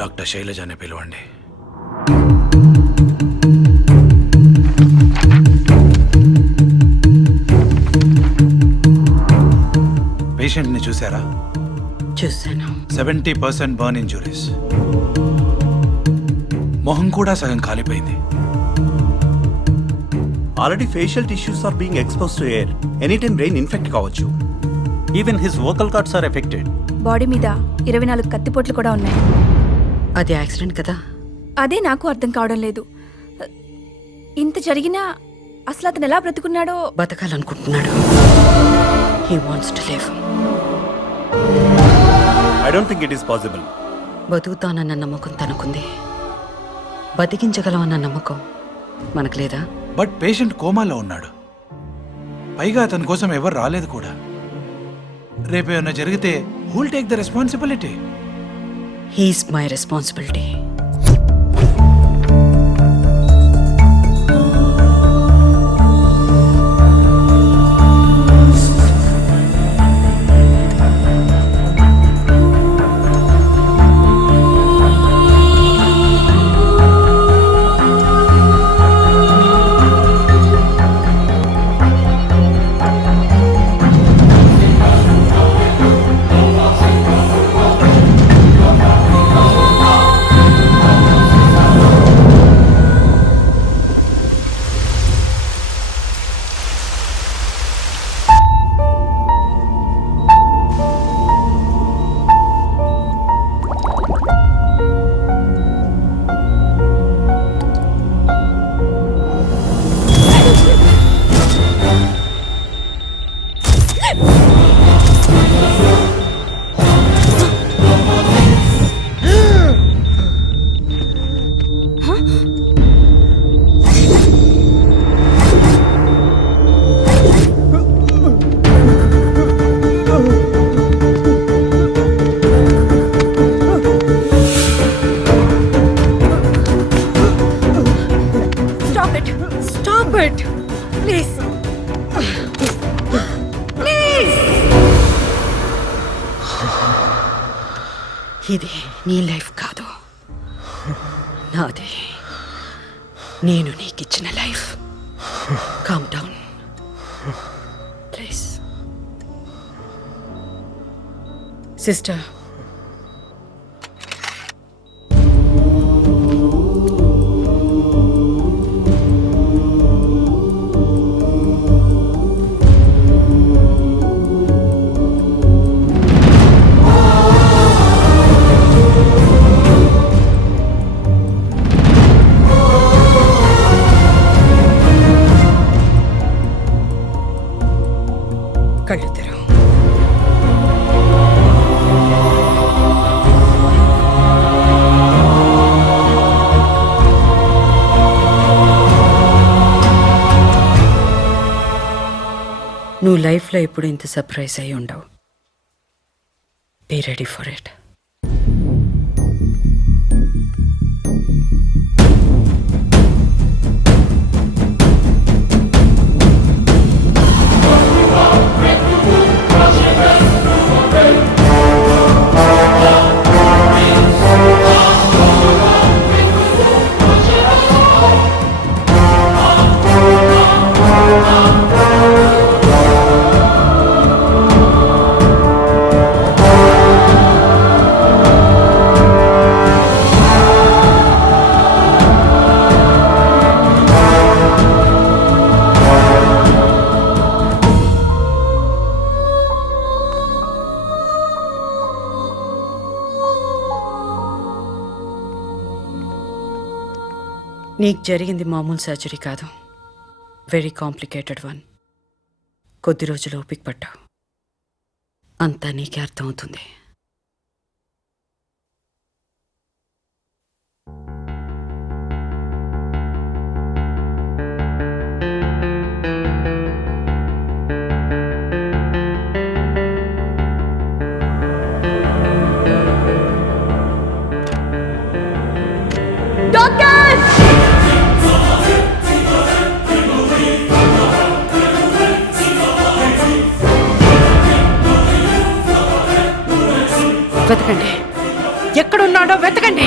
Doctor శైలజాని పిలవండి. పేషెంట్ని చూసారా? చూశాను. 70% బర్న్ ఇంజురీస్. మొహం కూడా సగం కాలిపోయింది. Already facial tissues are being expose to air. Any time brain infect కావచ్చు. Even his vocal cords are affected. Body మీద 24 కత్తిపోట్లు కూడా ఉన్నాయి. అది యాక్సిడెంట్ కదా? అదే నాకు అర్థం కావడం లేదు. ఇంత జరిగినా అసలు అతను ఎలా బ్రతుకున్నాడో. బతకాలనుకుంటున్నాడు. He wants to live. I don't think it is possible. బతుకుతానన్న నమ్మకం తనకుంది. బతికించగలమన్న నమ్మకం మనకు లేదా? బట్ పేషెంట్ కోమాలో ఉన్నాడు. పైగా అతని కోసం ఎవరు రాలేదు కూడా. రేపేమన్నా జరిగితే whole take the responsibility? He's my responsibility. Stop it! Please! Please! ఇది నీ లైఫ్ కాదు, నాది. నేను నీకిచ్చిన life. Calm down please. Sister, కళ్ళు తెరు. నువ్వు లైఫ్లో ఎప్పుడు ఇంత సర్ప్రైజ్ అయి ఉండవు. Be ready for it. నీకు జరిగింది మామూలు సర్జరీ కాదు, వెరీ కాంప్లికేటెడ్ వన్. కొద్ది రోజులు ఓపిక పట్టావు, అంతా నీకే అర్థమవుతుంది. ఎక్కడున్నాడో వెతకండి.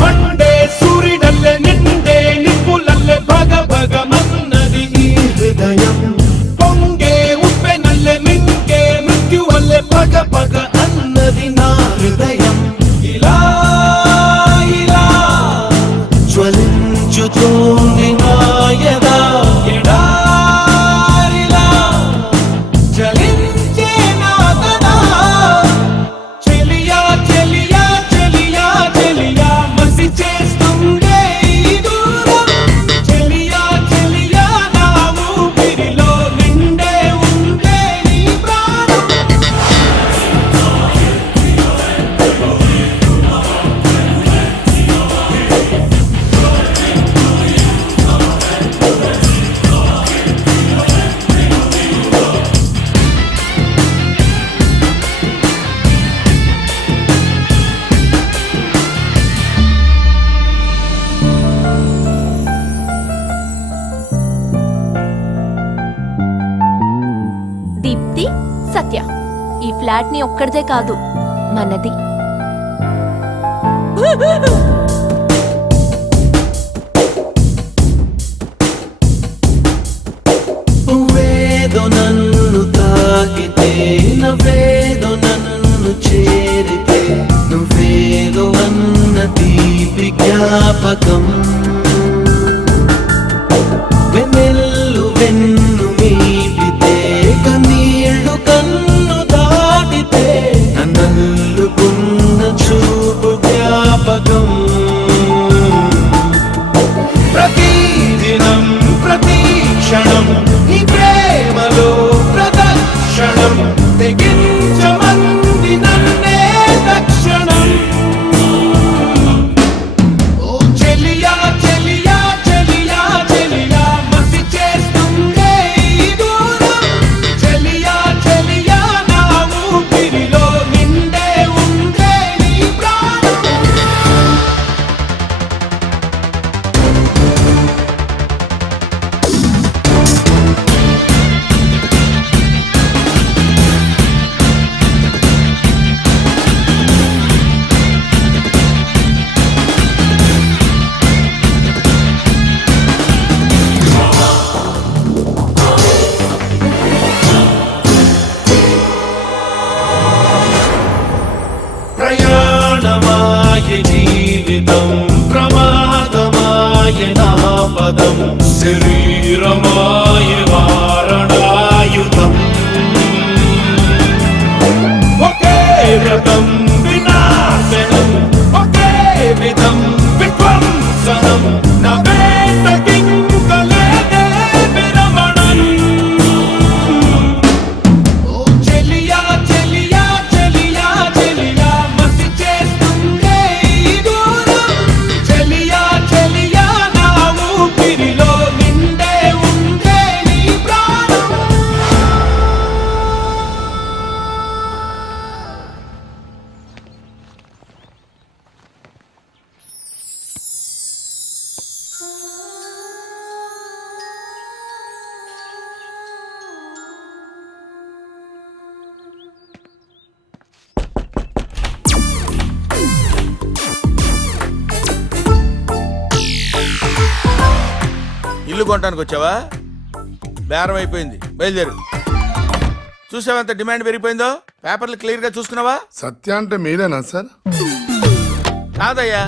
మండే సూర్యుడల్లే నిండే నిప్పులల్లే భగ భగ మన్నది ఈ హృదయం పొంగే ఉప్పెనల్లే మింగే మృత్యువల్లే పగ పగ అన్నది నా హృదయం ఇలా ఇలా జ్వలించుతోంది నా యదా ఎడారిలా చలించే నా తనా చెలియా చెలియా చెలియా చెలియా మసి చేస్తుందే ఈ దూరం చెలియా చెలియా నా ఊపిరిలో నిండే ఉందే నీ ప్రాణం దీప్తి, సత్య, ఈ ఫ్లాట్ ని ఒక్కడిదే కాదు, మనది. నువ్వేదో నన్ను తాకితే నవ్వేదో నన్ను చేరితే నువ్వేదో అన్న తీపి జ్ఞాపకం వెన్నెల్లు వెన్ను మీటితే కన్నీళ్లు కన్ను దాటితే నన్నల్లుకున్న చూపు జ్ఞాపకం ప్రతిదినం ప్రతి క్షణం నీ ప్రేమలో ప్రదక్షిణం తెగించమంది నన్నే తక్షణం ఓ చెలియా చెలియా చెలియా చెలియా మసి చేస్తుందే ఈ దూరం చెలియా చెలియా నా ఊపిరిలో నిండే ఉందే నీ ప్రాణం ప్రయాణమాయ జీవితం ప్రమాదమాయ నా పదం శరీరమాయ వారణాయుధం ఒకే రథం వినాశనం ఒకే విధం విధ్వంసనం నా వేటకింకలేదే విరమణం ఓ చెలియా చెలియా చెలియా చెలియా మసి చేస్తుందే ఈ దూరం చెలియా చెలియా నా ఊపిరిలో నిండే ఉందే నీ ప్రాణం ఇల్లు కొనడానికి వచ్చావా? బేరం అయిపోయింది, బయలుదేరు. చూసావంత డిమాండ్ పెరిగిపోయిందో? పేపర్లు క్లియర్ గా చూసుకున్నావా? సత్య అంటే మీరేనా సార్? కాదయ్యా,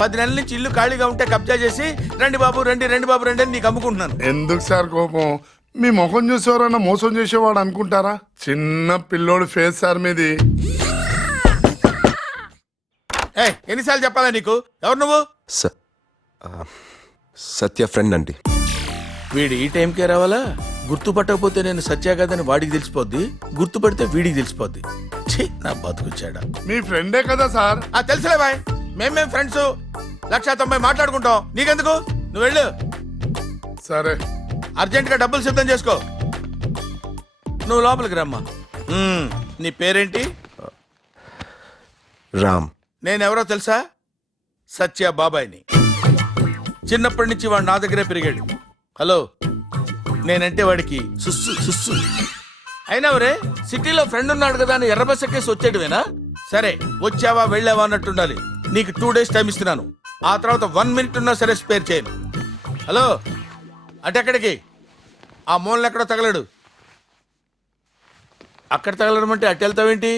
10 నెలల నుంచి ఇల్లు ఖాళీగా ఉంటే కబ్జా చేసి రండి బాబు రండి రండి బాబు రండి అని నీకు అమ్ముకుంటున్నాను. ఎందుకు సార్ కోపం? మీ ముఖం చూసేవారన్నా మోసం చేసేవాడు అనుకుంటారా? చిన్న పిల్లోడు ఫేస్ సార్ మీది. ఎన్నిసార్లు చెప్పాలా నీకు? ఎవరు నువ్వు? సత్య ఫ్రెండ్ అండి. వీడు ఈ టైంకే రావాలా? గుర్తుపట్టకపోతే నేను సత్య కాదని వాడికి తెలిసిపోద్ది, గుర్తుపడితే వీడికి తెలిసిపోద్ది. ఛీ, నా బతుకుచ్చాడా. మీ ఫ్రెండే కదా సార్? తెలుసులే బాయ్, మేమేం ఫ్రెండ్స్ 190 మాట్లాడుకుంటాం, నీకెందుకు? నువ్వు వెళ్ళు. సరే, అర్జెంట్ గా డబ్బులు సిద్ధం చేసుకో. నువ్వు లోపలికి రమ్మా. నీ పేరేంటి? రామ్. నేనెవరో తెలుసా? సత్య బాబాయ్ని. చిన్నప్పటి నుంచి వాడు నా దగ్గరే పెరిగాడు. హలో, నేనంటే వాడికి సుస్సు సుస్సు. అయినా ఒరే సిటీలో ఫ్రెండ్ ఉన్నాడు కదా అని ఎర్ర బస్ ఎక్కేసి వచ్చేటివేనా? సరే వచ్చావా వెళ్ళావా అన్నట్టుండాలి. నీకు 2 days టైం ఇస్తున్నాను. ఆ తర్వాత 1 minute ఉన్నా సరే స్పేర్ చేయను. హలో అటెక్కడికి? ఆ మూలను ఎక్కడో తగలడు. అక్కడ తగలడం అంటే అటు వెళ్తావేంటి?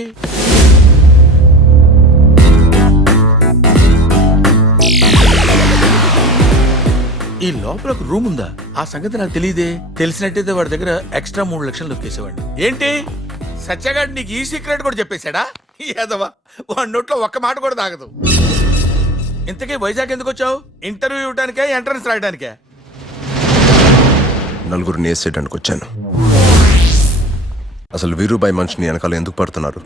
ఈ లోపల ఒక రూమ్ ఉందా? ఆ సంగతి నాకు తెలియదే. తెలిసినట్టయితే వాడి దగ్గర ఎక్స్ట్రా 3 లక్షలు నొక్కేసేవాడిని. ఏంటి సత్యగాడు నీకు ఈ సీక్రెట్ కూడా చెప్పేశాడా? ఏదవా వాడి నోట్లో ఒక్క మాట కూడా తాగదు. ఇంతకీ వైజాగ్ ఎందుకు వచ్చావు? ఇంటర్వ్యూ ఇవ్వడానికే ఎంట్రన్స్ రాయడానికే? నలుగురిని వేసేయడానికి వచ్చాను. అసలు వీరుబాయ్ మనిషిని వెనకాల ఎందుకు పడుతున్నారు?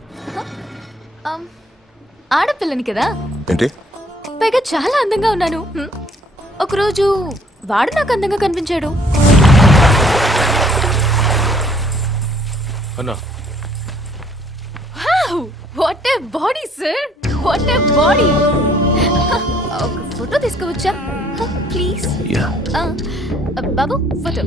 ఆడపిల్లని కదా, ఏంటి? పైగా చాలా అందంగా ఉన్నాను. ఒకరోజు వాడు నాకు అందంగా కనిపించాడు. What a body sir, what a body. ఒక ఫోటో తీసుకోవచ్చా ప్లీజ్? Babu photo.